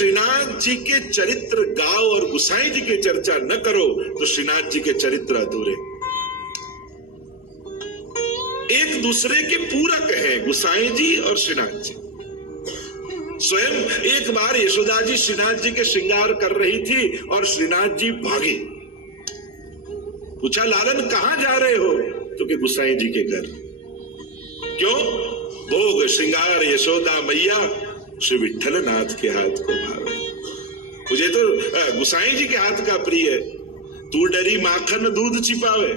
श्रीनाथ जी के चरित्र गाओ और गुसाई जी की चर्चा न करो तो श्रीनाथ जी के चरित्र अधूरे। एक दूसरे के पूरक हैं गुसाई जी और श्रीनाथ जी। स्वयं एक बार यशोदा जी श्रीनाथ जी के श्रृंगार कर रही थी और श्रीनाथ जी भागे। पूछा, लालन कहां जा रहे हो? तो कि गुसाई जी के घर। क्यों? भोग श्रृंगार यशोदा मैया श्री विठ्ठल नाथ के हाथ को भावे। मुझे तो गुसाई जी के हाथ का प्रिय है। तू डरी माखन दूध छिपावे,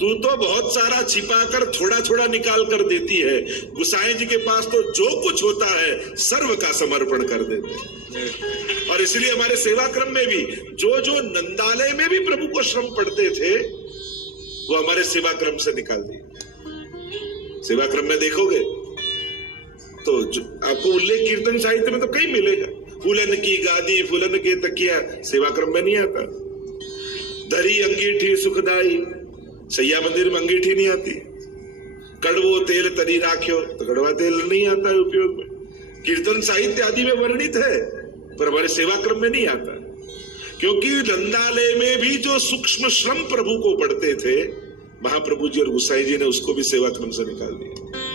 तू तो बहुत सारा छिपाकर थोड़ा थोड़ा निकाल कर देती है। गुसाई जी के पास तो जो कुछ होता है सर्व का समर्पण कर देते हैं। और इसलिए हमारे सेवा क्रम में भी जो जो नंदालय में भी प्रभु को श्रम पड़ते थे वो हमारे सेवा क्रम से निकाल दिए। सेवा क्रम में देखोगे तो आपको उल्लेख कीर्तन साहित्य में तो कहीं मिलेगा। फूलन की गादी, फूलन के तकिया, सेवा क्रम में नहीं आता। धरी अंगीठी सुखदाई, सैया मंदिर में अंगीठी नहीं आती। कड़वो तेल तरी राख्यो, तो कड़वा तेल नहीं आता है उपयोग में। कीर्तन साहित्य आदि में वर्णित है पर हमारे सेवा क्रम में नहीं आता, क्योंकि नंदालय में भी जो सूक्ष्म श्रम प्रभु को पड़ते थे महाप्रभु जी और गुसाई जी ने उसको भी सेवा क्रम से निकाल दिया।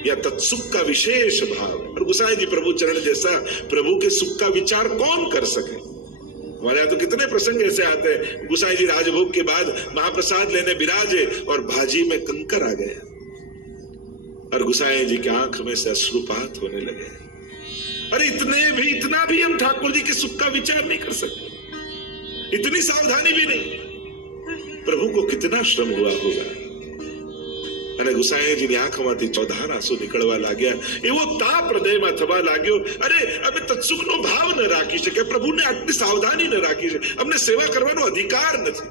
या तत्सुख का विशेष भाव है। और गुसाई जी प्रभु चरण जैसा प्रभु के सुख का विचार कौन कर सके। हमारे यहाँ तो कितने प्रसंग ऐसे आते हैं, गुसाई जी राजभोग के बाद महाप्रसाद लेने विराजे और भाजी में कंकर आ गए और गुसाई जी की आंख में से अश्रुपात होने लगे। अरे इतना भी हम ठाकुर जी के सुख का विचार नहीं कर सकते, इतनी सावधानी भी नहीं। प्रभु को कितना श्रम हुआ होगा। અને ગુસાઈજીની આંખમાંથી 14 આંસુ નીકળવા लाग्या। એવો તાપ હૃદયમાં થવા लाग्યો। અરે અમે તત્સુખનો ભાવ ન રાખી શકે, પ્રભુને આટલી સાવધાની ન રાખી છે, અમને સેવા કરવાનો અધિકાર નથી।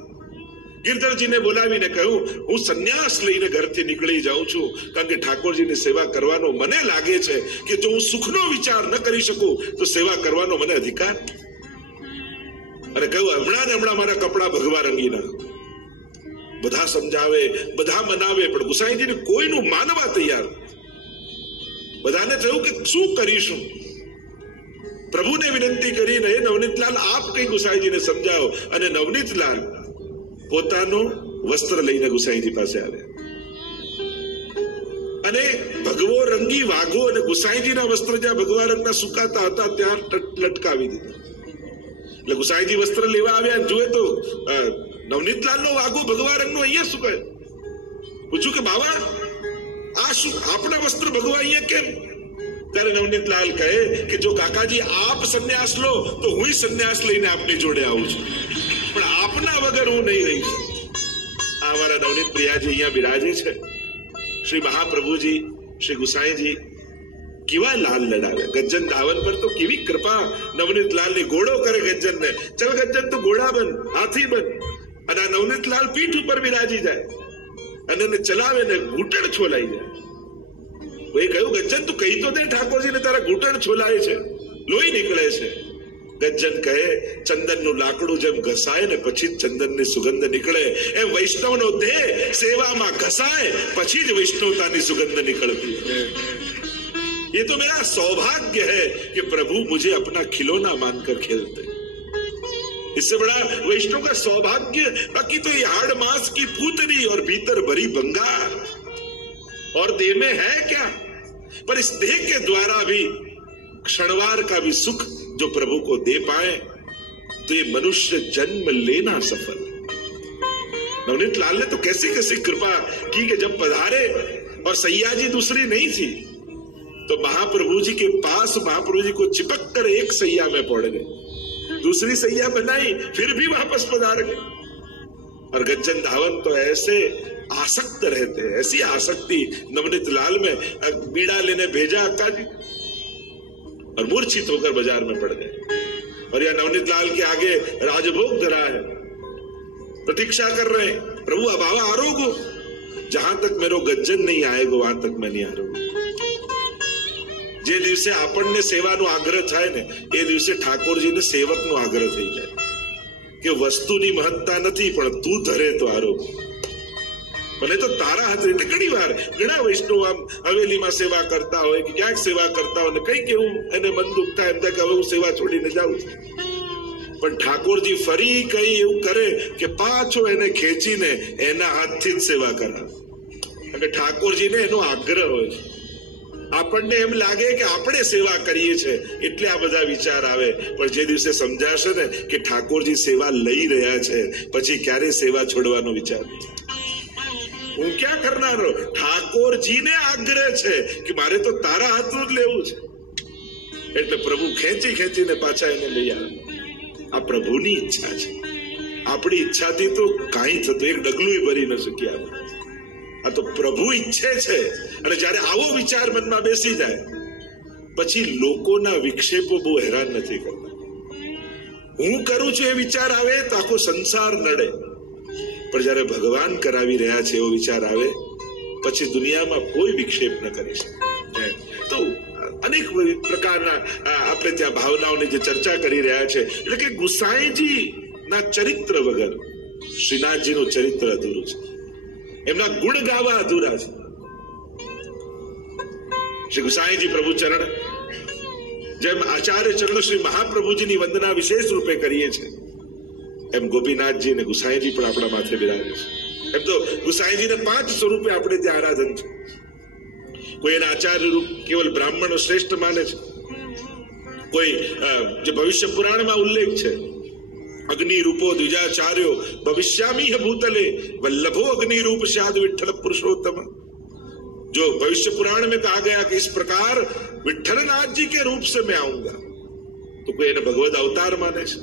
ગિરધરજીને બોલાવીને કહ્યું, હું સંન્યાસ લઈને ઘરથી નીકળી જાઉં છું, કારણ કે ઠાકોરજીની સેવા કરવાનો મને લાગે છે કે જો હું સુખનો વિચાર ન કરી શકું તો સેવા કરવાનો મને અધિકાર। અને કહ્યું, હમણાં ને હમણાં મારા કપડા ભગવા રંગીના। બધા સમજાવે, બધા મનાવે, પણ ગુસાઈજીને કોઈનું માનવા તૈયાર। બધાને થયું કે શું કરીશું। પ્રભુને વિનંતી કરીને નવનીતલાલ આપ કઈ ગુસાઈજીને સમજાવો। અને નવનીતલાલ પોતાનું વસ્ત્ર લઈને ગુસાઈજી પાસે આવ્યા અને ભગવો રંગી વાઘો અને ગુસાઈજીના વસ્ત્ર જ્યાં ભગવા રંગના સુકાતા હતા ત્યાં લટકાવી દીધા। એટલે ગુસાઈજી વસ્ત્ર લેવા આવ્યા, જોયે તો નવનીતલાલ નો વાઘો ભગવા રંગ નો અહીંયા શું કહે। પૂછ્યું કે બાબા આ શું આપણા વસ્ત્ર ભગવા અહીંયા કેમ? ત્યારે નવનીતલાલ કહે કે જો કાકાજી આપ સંન્યાસ લો તો હું સંન્યાસ લઈને આપની જોડે આવું છું, પણ આપના વગર હું નહીં રહીશ। આ અમારા નવનીત પ્રિયાજી અહીંયા બિરાજે છે। શ્રી મહાપ્રભુજી, શ્રી ગુસાઈજી કેવા લાલ લડાવે। ગજ્જન ધાવન પર તો કેવી કૃપા। નવનીતલાલ ની ઘોડો કરે ગજ્જન ને, ચલ ગજ્જન તું ઘોડા બન, હાથી બન। અને આ નવનીતલાલ પીઠ ઉપર બિરાજી જાય અને એને ચલાવે ને ઘૂંટણ છોલાઈ જાય। કોઈ કહ્યું, ગજ્જન તું કહી તો દે ઠાકોરજીને તારા ઘૂંટણ છોલાય છે, લોહી નીકળે છે। ગજ્જન કહે, ચંદનનું લાકડું જેમ ઘસાય ને પછી ચંદનની સુગંધ નીકળે, એમ વૈષ્ણવનો દેહ સેવામાં ઘસાય પછી જ વૈષ્ણવતાની સુગંધ निकलती है। ये तो मेरा सौभाग्य है कि प्रभु मुझे अपना खिलौना मानकर खेलते। इससे बड़ा वैष्णव का सौभाग्य बाकी तो ये हाड़ मांस की पूतनी और भीतर भरी बंगार और देह में है क्या। पर इस देह के द्वारा भी क्षणवार का भी सुख जो प्रभु को दे पाए तो ये मनुष्य जन्म लेना सफल। नवनीत लाल ने तो कैसी कैसी कृपा की कि जब पधारे और सैया जी दूसरी नहीं थी तो महाप्रभु जी के पास महाप्रभु जी को चिपक कर एक सैया में पड़ गए, दूसरी सैया बनाई, फिर भी वापस पधार गए। और गज्जन धावन तो ऐसे आसक्त रहते हैं, ऐसी आसक्ति नवनीत लाल में। बीड़ा लेने भेजा अक्का जी और मूर्छित होकर बाजार में पड़ गए। और यह नवनीत लाल के आगे राजभोग धरा है, प्रतीक्षा कर रहे हैं, प्रभु अब आवा आरोग हो, जहां तक मेरो गज्जन नहीं आएगा वहां तक मैं नहीं आरोग। જે દિવસે આપણને સેવાનો આગ્રહ થાય ને એ દિવસે ઠાકોરજીને સેવકનો આગ્રહ થઈ જાય કે વસ્તુની મહત્તા નથી પણ તું ધરે તો આરોગ। મને તો તારા હાથે. એટલે ઘણી વાર ઘણા વૈષ્ણવ આમ હવેલીમાં સેવા કરતા હોય કે ક્યાંક સેવા કરતા હોય, કઈક એવું એને મન દુઃખ થાય, એમ થાય કે હવે હું સેવા છોડીને જાઉં છું. પણ ઠાકોરજી ફરી કઈ એવું કરે કે પાછો એને ખેંચીને એના હાથથી જ સેવા કરાવે. અને ઠાકોરજીને એનો આગ્રહ હોય છે. આપણને એમ લાગે કે આપણે સેવા કરીએ છીએ એટલે આ બધા વિચાર આવે, પણ જે દિવસે સમજાશે ને કે ઠાકોરજી સેવા લઈ રહ્યા છે, પછી ક્યારે સેવા છોડવાનો વિચાર. હું ક્યાં કરનારો? ઠાકોરજીને આગ્રહ છે કે મારે તો તારા હાથનું જ લેવું છે. એટલે પ્રભુ ખેંચી ખેંચીને પાછા એને લઈ આવે. આ પ્રભુની ઈચ્છા છે. આપણી ઈચ્છાથી તો કાંઈ થતું એક ડગલું ભરી ન શક્યા આપણે. આ તો પ્રભુ ઈચ્છે છે. અને જયારે આવો વિચાર મનમાં બેસી જાય પછી લોકોના વિક્ષેપો બહુ હેરાન નથી કરતા. હું કરું છું એ વિચાર આવે તો આખો સંસાર નડે, પણ જયારે ભગવાન કરાવી રહ્યા છે એવો વિચાર આવે પછી દુનિયામાં કોઈ વિક્ષેપ ન કરી શકે. તો અનેક પ્રકારના આપણે ત્યાં ભાવનાઓની જે ચર્ચા કરી રહ્યા છે, એટલે કે ગુસાઈજી ના ચરિત્ર વગર શ્રીનાથજીનું ચરિત્ર અધૂરું છે. એમના ગુણ ગાવા અધૂરા છે. શ્રી ગુસાઈજી પ્રભુ ચરણ, જેમ આચાર્ય ચરણ શ્રી મહાપ્રભુજીની વંદના વિશેષ રૂપે કરીએ છીએ, એમ ગોપીનાથજી અને ગુસાઈજી પણ આપણા માથે બિરાજે છે. એમ તો ગુસાઈજીને 5 સ્વરૂપે આપણે ત્યાં આરાધન છે. કોઈ એના આચાર્ય રૂપ કેવલ બ્રાહ્મણો શ્રેષ્ઠ માને છે. કોઈ જે ભવિષ્ય પુરાણમાં ઉલ્લેખ છે, अग्नि रूपो द्विजाचार्यो भविष्यामी भूतले वल्लभो अग्नि रूप शाद विठ्ठल पुरुषोत्तम. जो भविष्य पुराण में कहा गया कि इस प्रकार विठ्ठलनाथ जी के रूप से मैं आऊंगा, तो कोई એને ભગવદ અવતાર માને છે.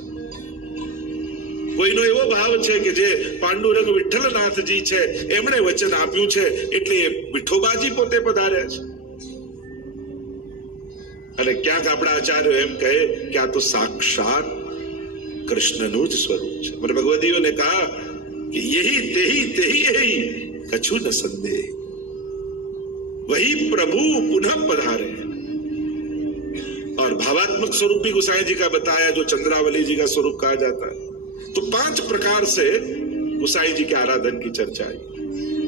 કોઈનો એવો ભાવ છે કે જે પાંડુરંગ વિઠ્ઠલનાથજી છે એમણે વચન આપ્યું છે એટલે વિઠોબાજી પોતે પધાર્યા છે. અને ક્યાંક આપણા આચાર્યો એમ કહે કે આ તો સાક્ષાત કૃષ્ણનું જ સ્વરૂપ છે. મને ભગવદીઓને કહા कि यही तेही तेही यही कछु न संदेह, वही प्रभु पुनः पधारे. और भावात्मक स्वरूप भी गोसाई जी का बताया, जो चंद्रावली जी का स्वरूप कहा जाता है. तो 5 प्रकार से गोसाई जी के आराधन की चर्चा है.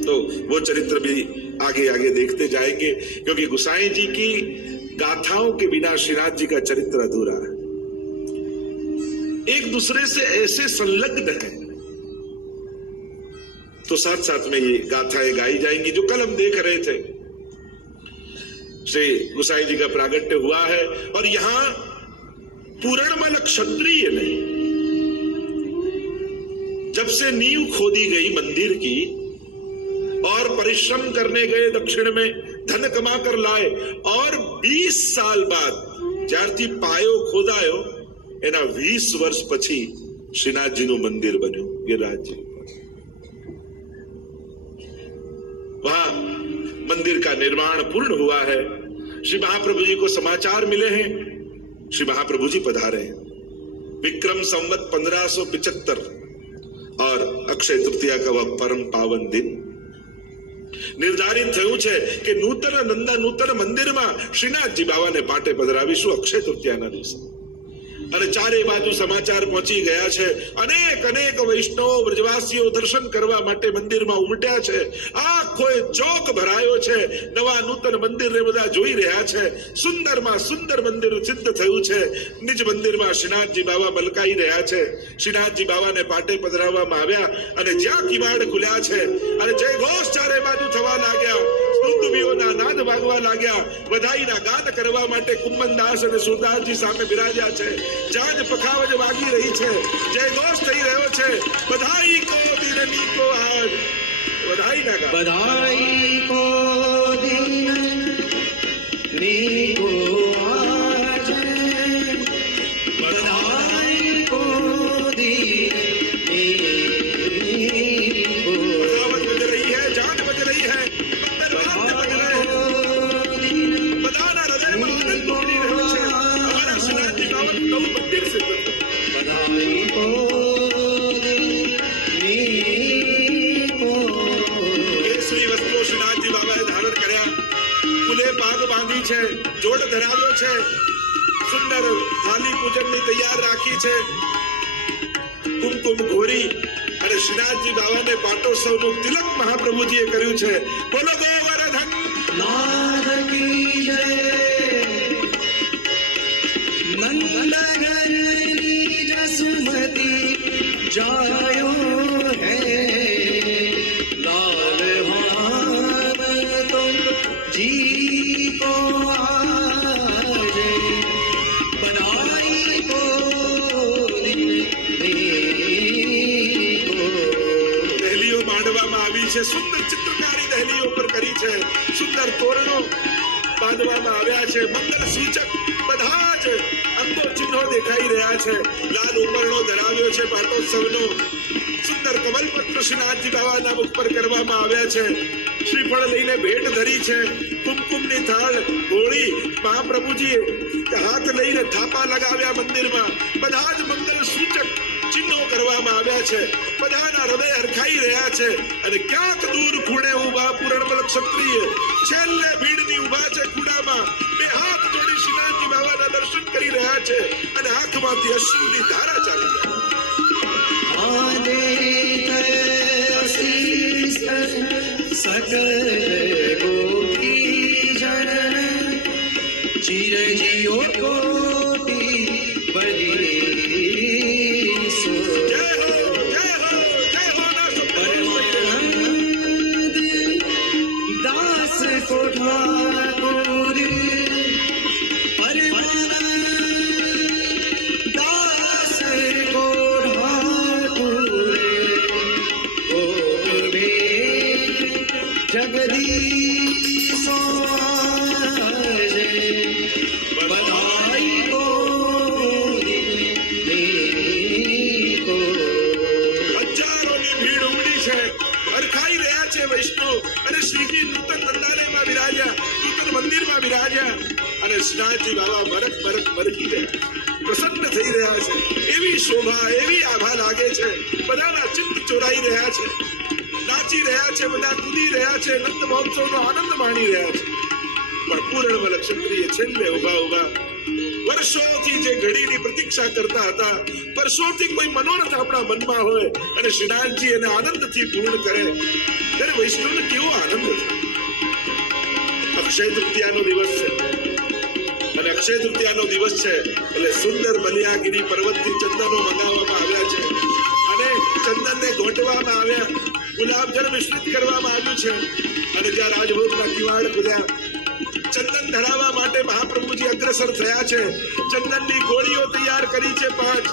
तो वो चरित्र भी आगे आगे देखते जाएंगे, क्योंकि गोसाई जी की गाथाओं के बिना श्रीनाथ जी का चरित्र अधूरा है. एक दूसरे से ऐसे संलग्न है, तो साथ साथ में ये गाथाएं गाई जाएंगी जो कल हम देख रहे थे. श्री गोसाई जी का प्रागट्य हुआ है, और यहां पूर्णमल क्षत्रिय नहीं, जब से नींव खोदी गई मंदिर की और परिश्रम करने गए, दक्षिण में धन कमा कर लाए, और 20 साल बाद ज्यारथी पायो खोदायो एना 20 वर्ष પછી શ્રીનાથજીનું મંદિર બન્યું गिरिराज. वहां मंदिर का निर्माण पूर्ण हुआ है. श्री महाप्रभु जी को समाचार मिले हैं, श्री महाप्रभु जी पधारे हैं. विक्रम संवत 1575 और अक्षय तृतीया का वह परम पावन दिन निर्धारित થયું છે કે નૂતન મંદિરમાં શ્રીનાથજી બાવાને પાટે પધરાવીશું અક્ષય તૃતીયાના દિવસે. અને ચારે બાજુ સમાચાર પહોંચી ગયા છે. અનેક અનેક વૈષ્ણવો વ્રજવાસીઓ દર્શન કરવા માટે મંદિરમાં ઉમટ્યા છે. આખો ચોક ભરાયો છે. નવા નૂતન મંદિરને બધા જોઈ રહ્યા છે. સુંદરમાં સુંદર મંદિર સિદ્ધ થયું છે. નિજ મંદિરમાં શ્રીનાથજી બાવા મલકાઈ રહ્યા છે. શ્રીનાથજી બાવાને પાટે પધરાવવામાં આવ્યા, અને જ્યાં કિવાડ ખુલ્યા છે અને જય ઘોષ ચારે બાજુ થવા લાગ્યા, સ્તુતિઓના નાદ વાગવા લાગ્યા, વધાઈના ગાન કરવા માટે કુંભનદાસ અને સુરદાસજી સામે બિરાજ્યા છે. જાજ પખાવજ વાગી રહી છે, જય ઘોષ થઈ રહ્યો છે. બધાઈ કો દિનની કો આજ, બધાઈ ના ગાન, બધાઈ કો દિનની કો આજ, બધાઈ કો દિનની કો પખાવજ બજ રહી है, जान बज रही है, मंदिर वाद्य बज रहे हैं. બધાના હૃદયમાં આનંદ ઉમટી રહ્યો છે. અમારા શ્રીનાથજી બાવાનું નવું મંદિર સિદ્ધ થયું. બધાઈ કો દિનની કો. કેસરી વસ્ત્રો શ્રીનાથજી બાબાએ ધારણ કર્યા, ફૂલે પાગ બાંધી છે, જોડ ધરાવ્યો છે, સુંદર થાલી પૂજનની તૈયાર રાખી છે, કુમકુમ ઘોરી અને શ્રીનાથજી બાવાને પાટોત્સવનું તિલક મહાપ્રભુજીએ કર્યું છે. બોલો ગોવર્ધન नाथ की जय नंदघर निज सुमति जायो है लाल भाव तुम जी को आज बनाई को દહેલીઓ માંડવામાં આવી છે. સુંદર ચિત્રકારી દહેલીઓ પર કરી છે. સુંદર તોરણો બાંધવામાં આવ્યા છે. મંગલ સૂચક બધા જ અંગો ચિહ્નો દેખાઈ રહ્યા છે. લાલ ઉપરણો ધરાવ્યો છે પાટોત્સવનો. સુંદર કમલપત્ર શ્રીનાથજી બાવાના મુખ પર કરવામાં આવ્યા છે. શ્રીફળ લઈને ભેટ ધરી છે. કુમકુમની થાળ હોળી મહાપ્રભુજીએ હાથ લઈને થાપા લગાવ્યા મંદિરમાં. બધા જ મંગલ સૂચક ચિહ્નો કરવામાં આવ્યા છે. બધાના હૃદય હરખાઈ રહ્યા છે. અને ક્યાંક દૂર ખૂણે ઉભા પૂરણબલ ક્ષત્રિય છેલ્લે ભીડની ઉભા છે ખૂણામાં. બે હાથ જોડી શ્રીનાથજી બાવાના દર્શન કરી રહ્યા છે. અને આંખમાંથી અશ્રુની ધારા ચાલી सकल गोपी जन चिरजीव कोटि बलि सो જય હો જય હો જય હો ના परमानंद दास को ठाकुर परमानंद दास को ठाकुर गोपे जगदीशो बधाई को को હજારોની ભીડ ઉમડી છે. હરખાઈ રહ્યા છે વૈષ્ણવ. અને શ્રીજી નૂતન નંદાલયમાં બિરાજ્યા, નૂતન મંદિરમાં બિરાજ્યા. અને શ્રીનાથજી બાબા બરક બરક બરકી રહ્યા, પ્રસન્ન થઈ રહ્યા છે. એવી શોભા, એવી આભા લાગે છે. બધાના ચિત્ત ચોરાઈ રહ્યા છે. નાચી રહ્યા છે, બધા કૂદી રહ્યા છે, નંદ મહોત્સવનો આનંદ માણી રહ્યા છે. પણ પૂર્ણબલ ક્ષત્રિય છેલ્લે ઉભા ઉભા વર્ષોથી જે ઘડીની પ્રતીક્ષા કરતા હતા, વર્ષોથી કોઈ મનોરથ આપણા મનમાં હોય અને શ્રીનાથજી એને આનંદથી પૂર્ણ કરે, ત્યારે વૈષ્ણવને કેવો આનંદ થાય. અક્ષય તૃતીયાનો દિવસ છે અને અક્ષય તૃતીયાનો દિવસ છે એટલે સુંદર બલિયાગીરી પર્વતથી ચંદનો મંગાવવામાં આવ્યા છે અને ચંદનને ગોઠવામાં આવ્યા. ગુલાબ જળ મિશ્રિત કરવામાં આવ્યું છે. અને જ્યાં રાજભોગના કિવાડ ખુલ્યા, ચંદન ધરાવવા માટે મહાપ્રભુજી અગ્રસર થયા છે. ચંદનની ગોળીઓ તૈયાર કરી છે 5.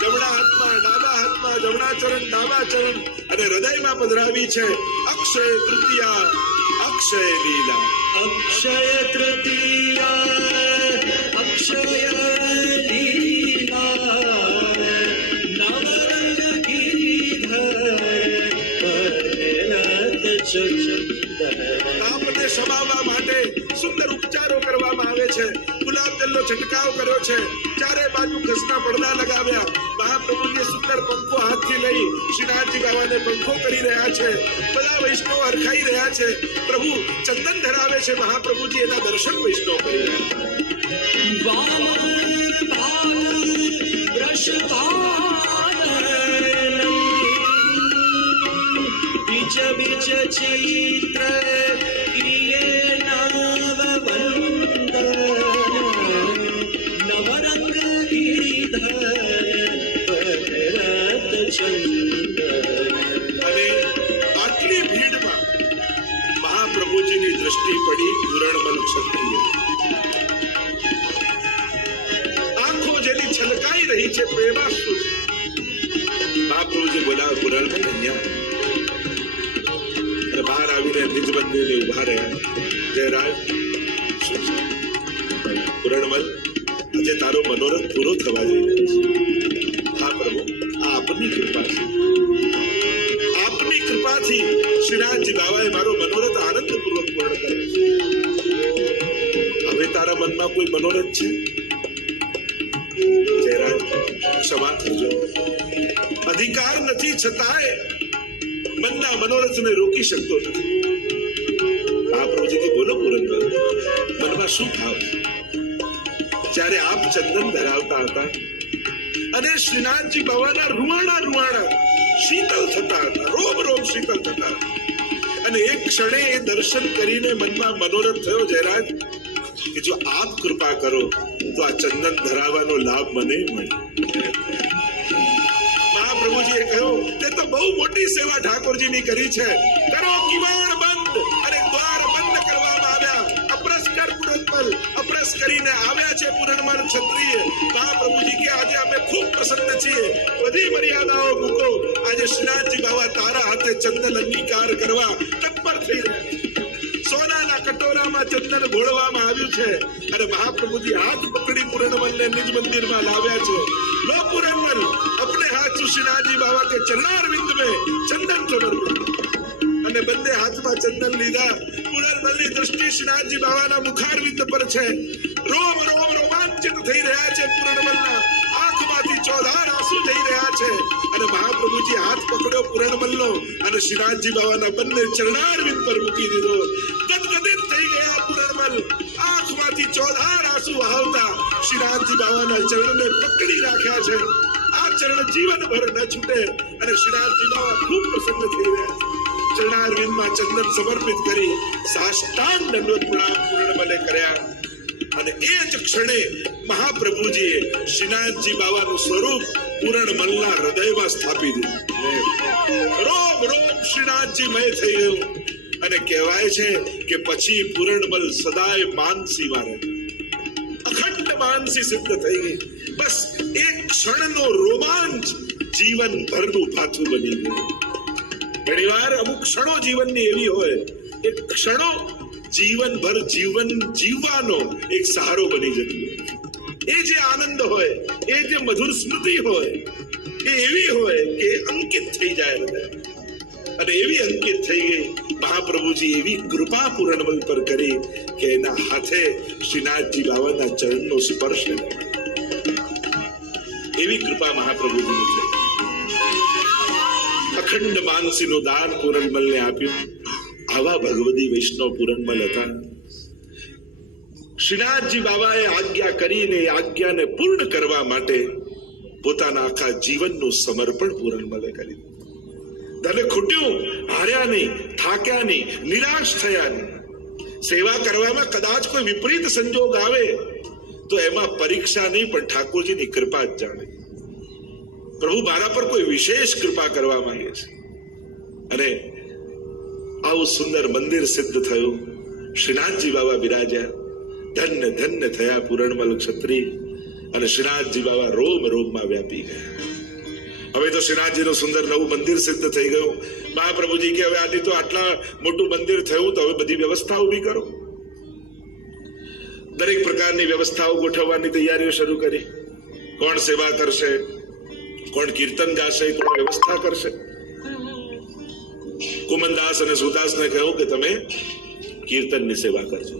જમણા હાથમાં, ડાબા હાથમાં, જમણા ચરણ, ડાબા ચરણ અને હૃદયમાં પધરાવી છે અક્ષય તૃતીયા, અક્ષય લીલા. अक्षय तृतीया अक्षय लीला नवरंग गीधर તાપને સમાવવા માટે સુંદર ઉપચારો કરવામાં આવે છે. ગુલાબ જલનો છંટકાવ કર્યો છે. ચારે બાજુ ખસના પડદા લગાવ્યા. મહાપ્રભુજીએ સુંદર પંખો હાથથી લઈ શ્રીનાથજી બાવાને પંખો કરી રહ્યા છે. બધા વૈષ્ણવ હરખાઈ રહ્યા છે. પ્રભુ ચંદન ધરાવે છે. મહાપ્રભુજી એના દર્શન વૈષ્ણવ કરી રહ્યા છે. वामन भाग वृषभानन बीच बीच चित्र किए नववंदन नवरंग गिरिधर भरत चंदन. અને આટલી ભીડમાં મહાપ્રભુજીની દ્રષ્ટિ પડી પૂરણબલ ક્ષત્રિય. આંખો જેની છલકાઈ રહી છે પ્રેમાશ્રુ. મહાપ્રભુજી બોલાવે પૂરણબલ અહીંયા. અને બહાર આવીને નિજ મંદિરે ઉભા રહ્યા. જયરાજ શું છે? પૂરણબલ, આજે તારો મનોરથ પૂરો થવા જઈ રહ્યો છે. હા પ્રભુ, આ આપની કૃપા છે. આપની કૃપાથી શ્રીનાથજી બાબાએ મારો મનોરથ આનંદપૂર્વક પૂર્ણ કર્યો છે. હવે તારા મનમાં કોઈ મનોરથ છે? જયરાજ, ક્ષમા કરજો. અધિકાર નથી છતાંય મનના મનોરથને રોકી શકતો નથી. મહાપ્રભુજી બોલો પૂરણબલ, મનમાં શું ભાવ? જ્યારે આપ ચંદન ધરાવતા હતા અને શ્રીનાથજી બાવાના રૂવાણા શીતલ થતા હતા, રોમ શીતલ થતા. અને એક ક્ષણે એ દર્શન કરીને મનમાં મનોરથ થયો, જયરાજ કે જો આપ કૃપા કરો તો આ ચંદન ધરાવવાનો લાભ મને મળે. મહાપ્રભુજીએ કહ્યું, તે તો બહુ મોટી સેવા ઠાકોરજીની કરી છે. કરો કિવાડ બંધ. અને દ્વાર બંધ કરવામાં આવ્યા. અપરસ કર પુરણમલ. અપરસ કરીને આવ્યા છે પુરણમલ ક્ષત્રિય. મહાપ્રભુજી કે આજે અમે ખૂબ પ્રસન્ન છીએ. બધી મર્યાદાઓ મૂકો. આજે શ્રીનાથજી બાવા તારા હાથે ચંદન અંગીકાર કરવા તત્પર થઈ રહ્યા. સોનાના કટોરામાં ચંદન ઘોળવામાં આવ્યું છે અને મહાપ્રભુજી હાથ પકડી પૂર્ણમલને નિજ મંદિરમાં લાવ્યા છે. લો પૂર્ણમલ, अपने हाथ से श्रीनाथजी बाबा के चरणारविंद में चंदन समर्पित. અને બંને હાથમાં ચંદન લીધા. પૂર્ણમલની દ્રષ્ટિ શ્રીનાથજી બાવાના મુખારવિંદ પર છે. રોમાંચિત થઈ રહ્યા છે. પૂર્ણમલના આંખમાંથી ચોધાર આંસુ થઈ રહ્યા છે. અને મહાપ્રભુજી હાથ પકડ્યો પૂર્ણમલનો અને શ્રીનાથજી બાવાના બંને ચરણારવિંદ પર મૂકી દીધો. ગદગદિત થઈ ગયા પૂર્ણમલ. આંખમાંથી ચોધાર આંસુ વહાવતા શ્રીનાથજી બાવાના ચરણને પકડી રાખ્યા છે. આ ચરણ જીવનભર ન છૂટે. અને શ્રીનાથજી બાવા ખૂબ પ્રસન્ન થઈ રહ્યા છે. ચરણારવિંદમાં ચંદન સમર્પિત કરી સાષ્ટાંગ દંડવત પ્રણામ પૂર્ણમલે કર્યા. અને એ જ ક્ષણે મહાપ્રભુજીએ શ્રીનાથજી બાવાનું સ્વરૂપ પૂર્ણમલના હૃદયમાં સ્થાપી દીધું. રોમ શ્રીનાથજી મય થઈ ગયું. અને કહેવાય છે કે પછી પૂર્ણમલ સદાય માનસીમાં રહે. અખંડ માનસી સિદ્ધ થઈ ગઈ. બસ એક ક્ષણનો રોમાંચ જીવનભરનું પાથું બની ગયું. ઘણીવાર અમુક ક્ષણો જીવનની એવી હોય, એક ક્ષણો જીવનભર જીવન જીવવાનો એક સહારો બની જતો. એ જે આનંદ હોય, એ જે મધુર સ્મૃતિ હોય, એ એવી હોય કે અંકિત થઈ જાય હૃદય. અને એવી અંકિત થઈ ગઈ. મહાપ્રભુજી એવી કૃપા પૂર્ણમલ પર કરી કે એના હાથે શ્રીનાથજી બાવાના ચરણનો સ્પર્શ એવી કૃપા મહાપ્રભુજીની થઈ. અખંડ માનસીનું દાન પૂર્ણમલને આપ્યું. આવા ભગવદી વૈષ્ણવ પૂર્ણમલ હતા. શ્રીનાથજી બાબાએ આજ્ઞા કરીને આજ્ઞાને પૂર્ણ કરવા માટે પોતાના આખા જીવનનું સમર્પણ પૂર્ણમલે કર્યું. ધને ખૂટ્યું, હાર્યા નહીં, થાક્યા નહીં, નિરાશ થયા નહીં. સેવા કરવામાં કદાચ કોઈ વિપરીત સંજોગ આવે તો એમાં પરીક્ષા નહીં, પણ ઠાકોરજીની કૃપા જ જાણે. પ્રભુ મારા પર કોઈ વિશેષ કૃપા કરવા માંગે છે. અને આવું સુંદર મંદિર સિદ્ધ થયું. શ્રીનાથજી બાબા બિરાજ્યા. ધન્ય ધન્ય થયા પૂર્ણમલ ક્ષત્રિય. અને શ્રીનાથજી બાબા રોમમાં વ્યાપી ગયા. હવે તો શ્રીનાથજીનું સુંદર નવું મંદિર સિદ્ધ થઈ ગયું. મહાપ્રભુજી કે હવે આથી તો આટલા મોટું મંદિર થયું, તો હવે બધી વ્યવસ્થા ઉભી કરો. દરેક પ્રકારની વ્યવસ્થાઓ ગોઠવવાની તૈયારીઓ શરૂ કરી. કોણ સેવા કરશે, કોણ કીર્તન ગાશે, કોણ વ્યવસ્થા કરશે. કુમનદાસ અને સુદાસને કહ્યું કે તમે કીર્તનની સેવા કરજો.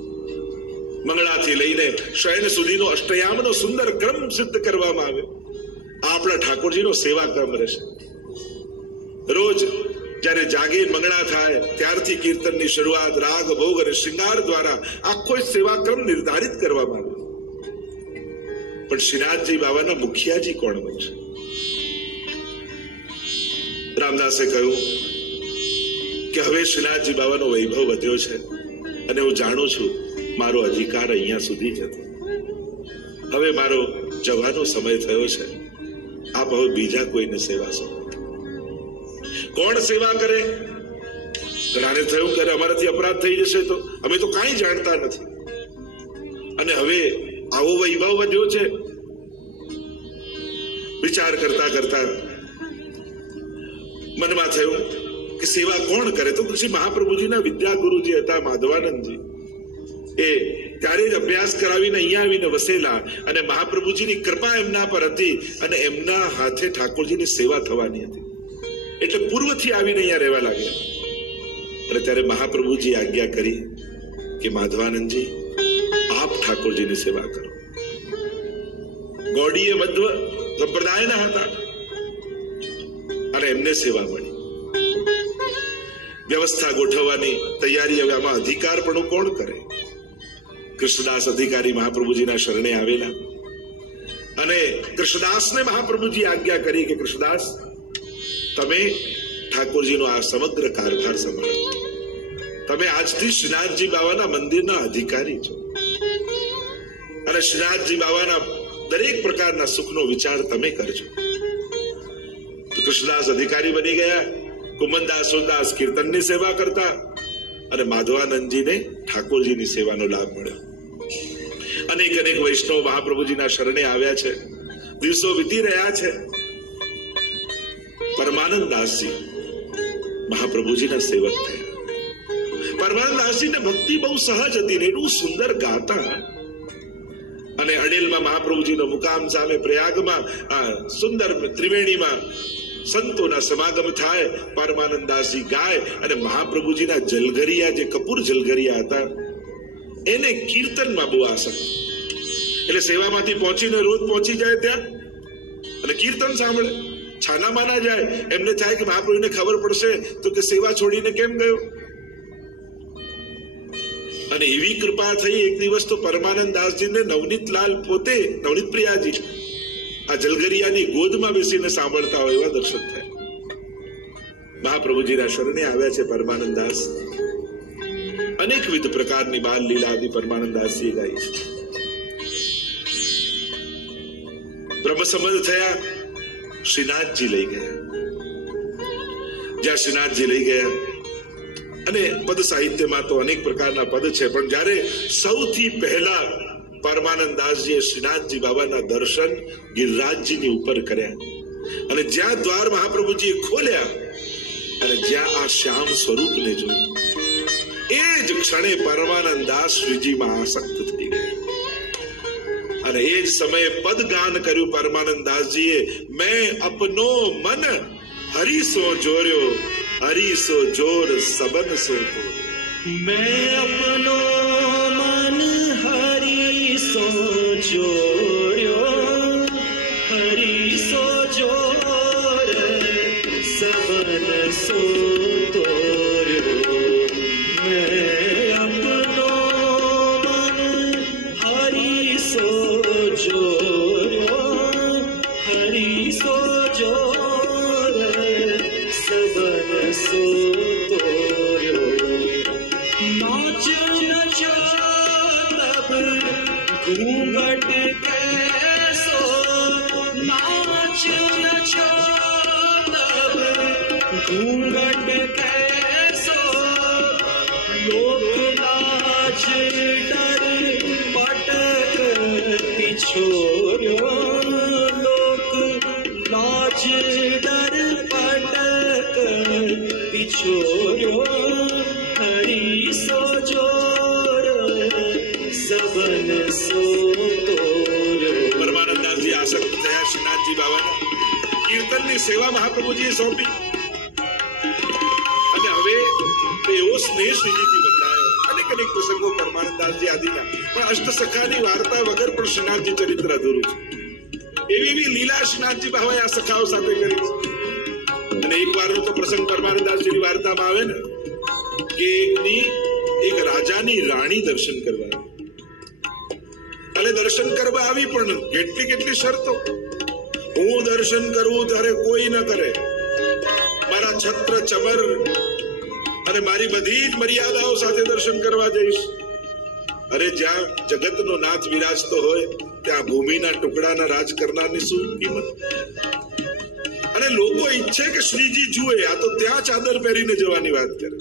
મંગળાથી લઈને શયન સુધીનો અષ્ટયામનો સુંદર ક્રમ સિદ્ધ કરવામાં આવ્યો. આપણા ઠાકોરજીનો સેવા ક્રમ રહેશે. રોજ જ્યારે જાગે મંગળા થાય ત્યારથી કીર્તનની શરૂઆત રાગ, ભોગ અને શૃંગાર દ્વારા આખો સેવા ક્રમ નિર્ધારિત કરવામાં આવ્યો. પણ શ્રીનાથજી બાવાના મુખિયાજી કોણ બનશે? રામદાસે કહ્યું કે હવે શ્રીનાથજી બાવાનો વૈભવ વધ્યો છે અને હું જાણું છું મારો અધિકાર અહીંયા સુધી જ હતો. હવે મારો જવાનો સમય થયો છે. આપ હવે બીજા કોઈને સેવા સોંપો. કોણ સેવા કરે? ઘણાને થયું કે અમારાથી અપરાધ થઈ જશે, તો અમે તો કાંઈ જાણતા નથી. અને હવે આવો વૈભવ વધ્યો છે. વિચાર કરતા કરતા મનમાં થયું કે સેવા કોણ કરે? તો પછી મહાપ્રભુજીના વિદ્યાગુરુ જે હતા માધવાનંદજી, એ ત્યારે જ અભ્યાસ કરાવીને અહીંયા આવીને વસેલા. અને મહાપ્રભુજીની કૃપા એમના પર હતી અને એમના હાથે ઠાકોરજીની સેવા થવાની હતી. એટલે પૂર્વથી આવીને અહીંયા રહેવા લાગ્યા. અને ત્યારે મહાપ્રભુજી આજ્ઞા કરી કે માધવાનંદજી આપ ઠાકોરજીની સેવા કરો. ગૌડીય મધ્વ સંપ્રદાયના હતા અને એમને સેવા મળી. વ્યવસ્થા ગોઠવવાની તૈયારી. હવે આમાં અધિકાર પણ કોણ કરે? કૃષ્ણદાસ અધિકારી મહાપ્રભુજીના શરણે આવેલા અને કૃષ્ણદાસને મહાપ્રભુજી આજ્ઞા કરી કે કૃષ્ણદાસ તમે ઠાકોરજીનો આ સમગ્ર કારભાર સંભાળો. તમે આજથી શ્રીનાથજી બાવાના મંદિરના અધિકારી છો અને શ્રીનાથજી બાવાના દરેક પ્રકારના સુખનો વિચાર તમે કરજો. તો કૃષ્ણદાસ અધિકારી બની ગયા. કુમનદાસ સુરદાસ કીર્તનની સેવા કરતા અને માધવાનંદજીને ઠાકોરજીની સેવાનો લાભ મળ્યો. અનેક અનેક વૈષ્ણવ મહાપ્રભુજીના શરણે આવ્યા છે. દિવસો વીતી રહ્યા છે. પરમાનંદ દાસજી મહાપ્રભુજીના સેવક થયા. પરમાનંદ દાસજીને ભક્તિ બહુ સહજ હતી ને એટલું સુંદર ગાતા. અને અડેલમાં મહાપ્રભુજીનો મુકામ સામે પ્રયાગમાં આ સુંદર ત્રિવેણીમાં સંતોના સમાગમ થાય. પરમાનંદ દાસજી ગાય અને મહાપ્રભુજીના જલગરિયા જે કપૂર જલગરિયા હતા એને કીર્તનમાં બહુ આસક્ત. એટલે સેવામાંથી પહોંચીને રોજ પહોંચી જાય ત્યાં અને કીર્તન સાંભળે. છાના માના જાય. એમને થાય કે મહાપ્રભુને ખબર પડશે તો કે સેવા છોડીને કેમ ગયો. અને એવી કૃપા થઈ એક દિવસ તો પરમાનંદ દાસજીને નવનીતલાલ પોતે નવનીત પ્રિયાજી આ જલગરિયાની ગોદમાં બેસીને સાંભળતા હોય એવા દર્શન થાય. મહાપ્રભુજીના શરણે આવ્યા છે પરમાનંદ દાસ. અનેકવિધ પ્રકારની બાલ લીલા આદિ પરમાનંદ દાસજી ગાઈ છે. બ્રહ્મ સંબંધ થયા. શ્રીનાથજી લઈ ગયા. જ્યાં શ્રીનાથજી લઈ ગયા અને પદ સાહિત્યમાં તો અનેક પ્રકારના પદ છે, પણ જ્યારે સૌથી પહેલા પરમાનંદ દાસજીએ શ્રીનાથજી બાબાના દર્શન ગિરિરાજજીની ઉપર કર્યા અને જ્યાં દ્વાર મહાપ્રભુજીએ ખોલ્યા અને જ્યાં આ શ્યામ સ્વરૂપને જોયું એ જ ક્ષણે પરમાનંદ દાસ શ્રીજીમાં આસક્ત થઈ ગયા. અને એ જ સમયે પદ ગાન કર્યું પરમાનંદ દાસજીએ, મેં અપનો મન હરીસો જોર્યો, હરીસો જોર સબન સો તો. मैं अपनो मन हरिसो जोड़्यो, हरिसो जोर सबन सो तोर्यो. मैं अपनो मन हरिसो जोड़्यो, हरिसो जोर सबन सो तोर्यो. नाच नचो तब घूंघट कैसो, नाच नचो तब घूंघट कैसो. लोक लाज डर पटक पिछोर्यो, लोक लाज डर पटक पिछोर्यो. हरिसो जोर सबन सो तोर्यो. પરમાનંદ દાસજી આસક્ત થયા શ્રીનાથજી બાબાના. કીર્તનની સેવા મહાપ્રભુજીએ સોંપી અને હવે એવો સ્નેહ શ્રીજીથી બંધાયો. અનેક અનેક પ્રસંગો પરમાનંદ દાસજી આદિના, પણ અષ્ટસખાની વાર્તા વગર પણ શ્રીનાથજી ચરિત્ર અધૂરું છે. એવી એવી લીલા શ્રીનાથજી બાબાએ આ સખાઓ સાથે કરી છે. અને એક વારનો તો પ્રસંગ પરમાનંદ દાસજીની વાર્તામાં આવે ને કે એક રાજાની રાણી દર્શન કરવા અને દર્શન કરવા આવી, પણ કેટલી કેટલી શરતો. હું દર્શન કરું ત્યારે કોઈ ન કરે, મારા છત્ર ચમર અને મારી બધી જ મર્યાદાઓ સાથે દર્શન કરવા જઈશ. અરે જ્યાં જગતનો નાથ વિરાજતો હોય ત્યાં ભૂમિના ટુકડાના રાજ કરનારની શું કિંમત. અને લોકો ઈચ્છે કે શ્રીજી જુએ, આ તો ત્યાં ચાદર પહેરીને જવાની વાત કરે.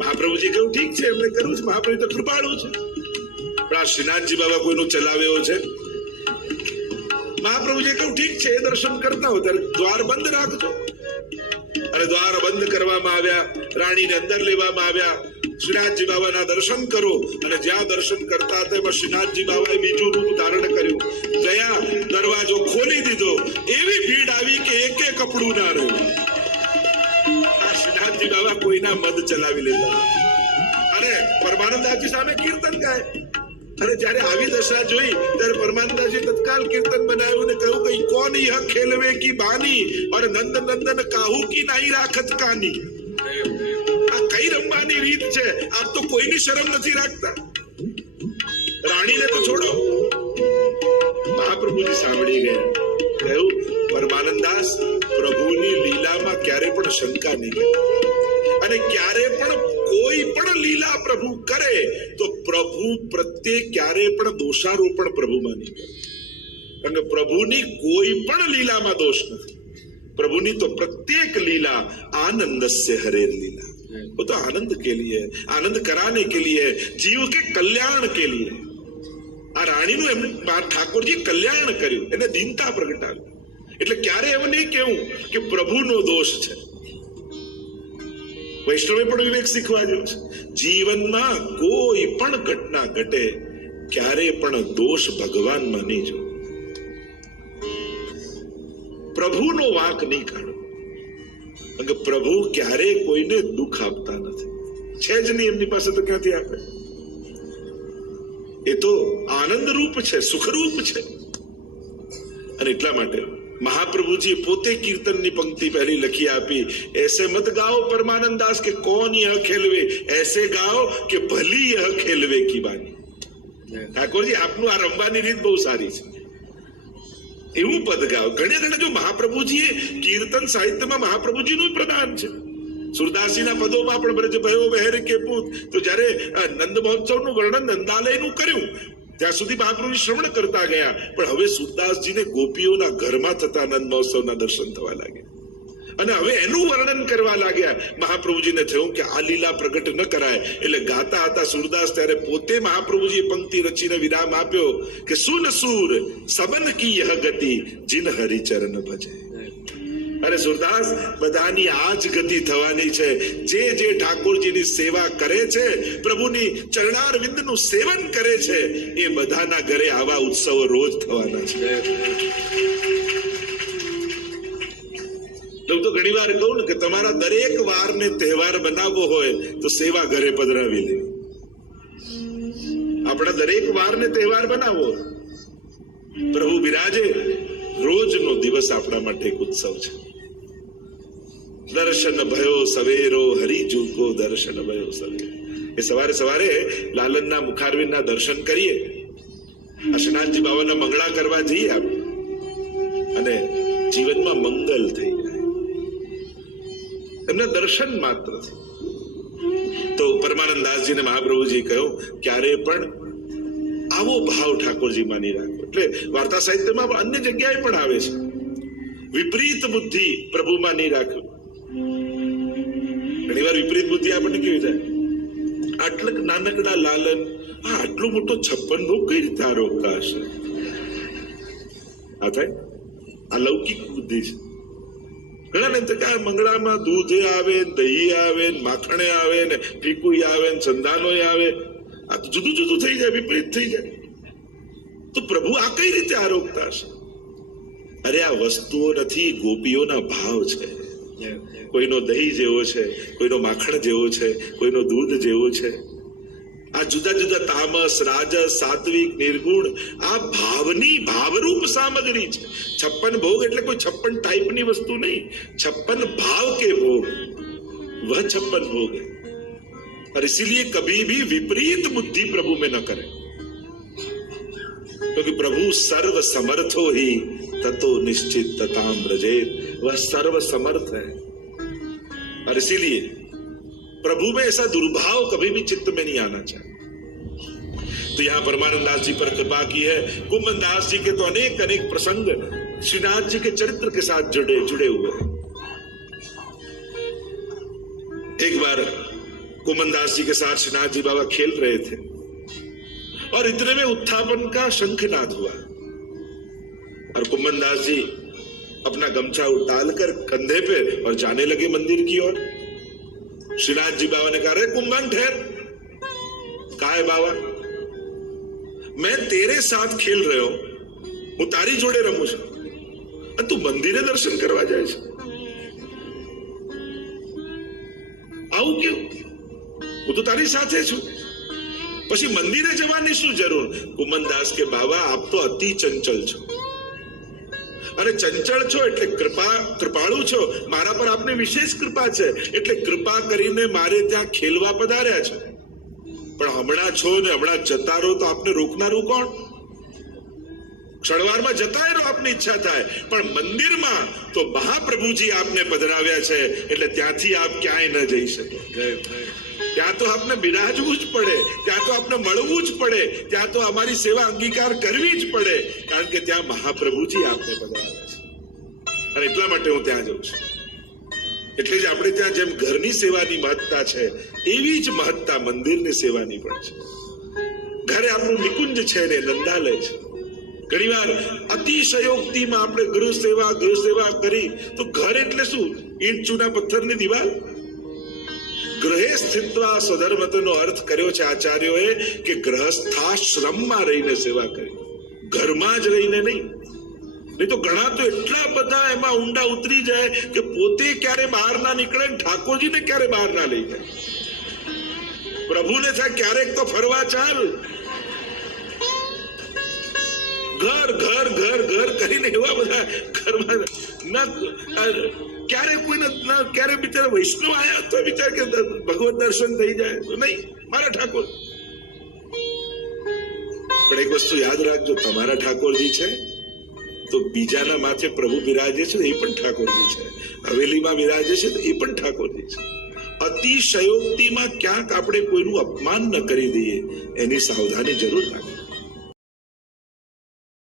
મહાપ્રભુજી કહ્યું ઠીક છે, એમને કરવું છે. મહાપ્રભુ તો કૃપાળુ છે, પણ આ શ્રીનાથજી બાબા કોઈનું ચલાવ્યો છે. મહાપ્રભુજી કહ્યું ઠીક છે, એ દર્શન કરતા હો ત્યારે દ્વાર બંધ રાખજો. અને દ્વાર બંધ કરવામાં આવ્યા. રાણીને અંદર લેવામાં આવ્યા. શ્રીનાથજી બાબાના દર્શન કરો. અને જ્યાં દર્શન કરતા હતા એમાં શ્રીનાથજી બાબાએ બીજું રૂપ ધારણ કર્યું. ગયા, દરવાજો ખોલી દીધો. એવી ભીડ આવી કે એકે કપડું ના રહ્યું. આ શ્રીનાથજી બાબા કોઈના મદ ચલાવી લેતા. અને પરમાનંદાસજી સામે કીર્તન ગાય. અને જયારે આવી દશા જોઈ ત્યારે પરમાનંદાસજી તત્કાલ કીર્તન બનાવ્યું ને કહ્યું કે કોણ યહ ખેલવે કી બાની और નંદ નંદન કાહુ કી નહીં રાખત કાની. આ કઈ રમવાની રીત છે? આપ તો કોઈની શરમ નથી રાખતા. રાણીને તો છોડો, પ્રભુજી સાંભળી ગયા. કહ્યું, પરમાનંદાસ, પ્રભુની લીલામાં ક્યારે પણ શંકા નહીં કરે, અને ક્યારે પણ કોઈ પણ લીલા પ્રભુ કરે તો પ્રભુ પ્રત્યે ક્યારે પણ દોષારોપણ પ્રભુમાં નહીં કરે. કારણ કે પ્રભુની કોઈ પણ લીલામાં દોષ નથી. પ્રભુની તો પ્રत्येक लीला आनंद से हरेर लीला, वो तो आनंद के लिए, आनंद कराने के लिए, जीव के कल्याण के लिए. આ રાણીનું એમ ઠાકોરજી કલ્યાણ કર્યું, એને દીનતા પ્રગટાવી. એટલે ક્યારે એમ નહીં કેવું કે પ્રભુનો દોષ છે. વૈષ્ણવે પણ વિવેક શીખવા જેવો છે. જીવનમાં કોઈ પણ ઘટના ઘટે ક્યારે પણ દોષ ભગવાનમાં નહીં જો. પ્રભુનો વાંક નહીં કાઢો, કારણ કે પ્રભુ ક્યારેય કોઈને દુઃખ આપતા નથી, છે જ નહીં. એમની પાસે તો ક્યાંથી આપે? એ તો આનંદ રૂપ છે, સુખરૂપ છે. અને એટલા માટે મહાપ્રભુજી પોતે કીર્તનની પંક્તિ પહેલી લખી આપી, એસે મત ગાઓ પરમાનંદ દાસ કે કોણ યહ ખેલવે, એસે ગાઓ કે ભલી યહ ખેલવે કી બાની. ઠાકોરજી, આપનું આ રમવાની રીત બહુ સારી છે, એવું પદ ગાઓ. ઘણે ઘણે જો મહાપ્રભુજીએ કીર્તન સાહિત્યમાં મહાપ્રભુજીનું પ્રદાન છે. સુરદાસીના પદોમાં પણ બ્રજ ભયો બહેર કે પૂત, તો જ્યારે નંદ મહોત્સવનું વર્ણન નંદાલયનું કર્યું ત્યાં સુધી મહાપ્રભુજી શ્રવણ કરતા ગયા, પણ હવે સુરદાસજીને ગોપીઓના ઘરમાં થતા નંદ મહોત્સવના દર્શન થવા લાગ્યા, અને હવે એનું વર્ણન કરવા લાગ્યા. મહાપ્રભુજીને થયું કે આ લીલા પ્રગટ ન કરાય, એટલે ગાતા હતા સુરદાસ. ત્યારે પોતે મહાપ્રભુજીએ પંક્તિ રચીને વિરામ આપ્યો કે સુન સૂર સબન કી યહ ગતિ જીન હરિચરણ ભજે. અરે સુરદાસ, બધાની આ જ ગતિ થવાની છે. જે જે ઠાકોરજીની સેવા કરે છે, પ્રભુની ચરણારવિંદનું સેવન કરે છે, એ બધાના ઘરે આવા ઉત્સવો રોજ થવાના છે. તો ઘણી વાર કહું ને કે તમારા દરેક વારને તહેવાર બનાવવો હોય તો સેવા ઘરે પધરાવી લેવી. આપણા દરેક વારને તહેવાર બનાવવો, પ્રભુ બિરાજે, રોજનો દિવસ આપણા માટે એક ઉત્સવ છે. દર્શન ભયો સવેરો હરિજુ કો દર્શન ભયો સવેરો. એ સવારે સવારે લાલનના મુખારવિંદના દર્શન કરીએ, અશનાથજી બાબાના મંગળા કરવા જઈએ આપણે, અને જીવનમાં મંગલ થઈ જાય એમના દર્શન માત્રથી. તો પરમાનંદાસજીને મહાપ્રભુજી કહ્યું, ક્યારે પણ આવો ભાવ ઠાકોરજી માની રાખો. એટલે વાર્તા સાહિત્યમાં અન્ય જગ્યાએ પણ આવે છે, વિપરીત બુદ્ધિ પ્રભુમાં નહીં રાખો. ઘણી વાર વિપરીત બુદ્ધિ આપણને કેવી થાય, આટલું નાનકડા લાલન આટલું મોટો 56 ભોગ કઈ રીતે આરોગતા હશે? આ થાય, આ લૌકિક બુદ્ધિ છે. ઘણા ને મંગળામાં દૂધ આવે, દહીં આવે, માખણે આવે, ને ફીકું આવે, સંધાનો આવે. આ તો જુદું જુદું થઈ જાય, વિપરીત થઈ જાય. તો પ્રભુ આ કઈ રીતે આરોગતા હશે? અરે આ વસ્તુઓ નથી, ગોપીઓના ભાવ છે. કોઈનો દહીં જેવો છે, કોઈનો માખણ જેવો છે, કોઈનો દૂધ જેવો છે. આ જુદા જુદા તામસ, રાજસ, સાત્વિક, નિર્ગુણ, આ ભાવની ભાવરૂપ સામગ્રી છે. 56 ભોગ એટલે કોઈ 56 ટાઈપની વસ્તુ નહીં, 56 भाव के भोग, वह 56 भोग है. और इसीलिए कभी भी विपरीत बुद्धि प्रभु में न करें, क्योंकि प्रभु सर्व समर्थो ही ततो निश्चित तताम ब्रजेत. वह सर्व समर्थ है, और इसीलिए प्रभु में ऐसा दुर्भाव कभी भी चित्त में नहीं आना चाहिए. तो यहाँ परमानंद दास जी पर कृपा की है. कुंभन दास जी के तो अनेक अनेक प्रसंग श्रीनाथ जी के चरित्र के साथ जुड़े हुए हैं. एक बार कुंभन दास जी के साथ श्रीनाथ जी बाबा खेल रहे थे, और इतने में उत्थापन का शंखनाद हुआ, और कुंभन दास जी अपना गमछा उतारकर कंधे पे और जाने लगे मंदिर की ओर. श्रीनाथ जी बाबा ने कहा, रे कुंभन ठहर. कहा है बाबा, मैं तेरे साथ खेल रहे हो, હું તારી જોડે રમું છું, અને તું મંદિરે દર્શન કરવા જાય છે? આવું કેવું? હું તો તારી સાથે છું, પછી મંદિરે જવાની શું જરૂર? કુમનદાસ કે બાબા, આપ તો અતિ ચંચલ છો, અને ચંચળ છો એટલે કૃપાળુ છો. મારા પર આપને વિશેષ કૃપા છે, એટલે કૃપા કરીને મારે ત્યાં ખેલવા પધાર્યા છો. પણ હમણાં છો ને હમણાં જતા રહો તો આપને રોકનારું કોણ? ક્ષણવારમાં જતા એનો આપની ઈચ્છા થાય, પણ મંદિરમાં તો મહાપ્રભુજી આપને પધરાવ્યા છે, એટલે ત્યાંથી આપ ક્યાંય ન જઈ શકો. ત્યાં તો આપને બિરાજવું જ પડે, ત્યાં તો આપને મળવું જ પડે, ત્યાં તો અમારી સેવા અંગીકાર કરવી જ પડે, કારણ કે ત્યાં મહાપ્રભુજી આપને પધરાવ્યા છે. અને એટલા માટે હું ત્યાં જઉં છું. એટલે જ આપણે ત્યાં જેમ ઘરની સેવાની મહત્તા છે, એવી જ મહત્તા મંદિરની સેવાની પણ છે. ઘરે આપણું નિકુંજ છે ને નંદાલય છે. ઘણી વાર અતિશયોક્તિમાં આપણે ગૃહ સેવા કરી તો ઘર એટલે શું? ઈંટ ચૂના પથ્થરની દિવાલ. ગ્રહે સ્થિત્વા સ્વધર્મતનો અર્થ કર્યો છે આચાર્યોએ કે ગ્રહસ્થાશ્રમમાં રહીને સેવા કરી, ઘરમાં જ રહીને નહીં. નહીં તો ઘણા તો એટલા બધા એમાં ઊંડા ઉતરી જાય કે પોતે ક્યારે બહાર ના નીકળે, ઠાકોરજીને ક્યારે બહાર ના લઈ જાય. પ્રભુને થાય ક્યારેક તો ફરવા ચાલ. ઘર ઘર ઘર ઘર કરીને એવા બધા ઘરમાં ક્યારે કોઈને ક્યારે બિચારા વૈષ્ણવ આયા તો વિચાર કે ભગવત દર્શન થઈ જાય તો નહીં, મારા ઠાકોર. પણ એક વસ્તુ યાદ રાખજો, તમારા ઠાકોરજી છે તો બીજાના માથે પ્રભુ બિરાજે છે, એ પણ ઠાકોરજી છે. હવેલીમાં બિરાજે છે તો એ પણ ઠાકોરજી છે. અતિશયોક્તિમાં ક્યાંક આપણે કોઈનું અપમાન ન કરી દઈએ, એની સાવધાની જરૂર રાખવી.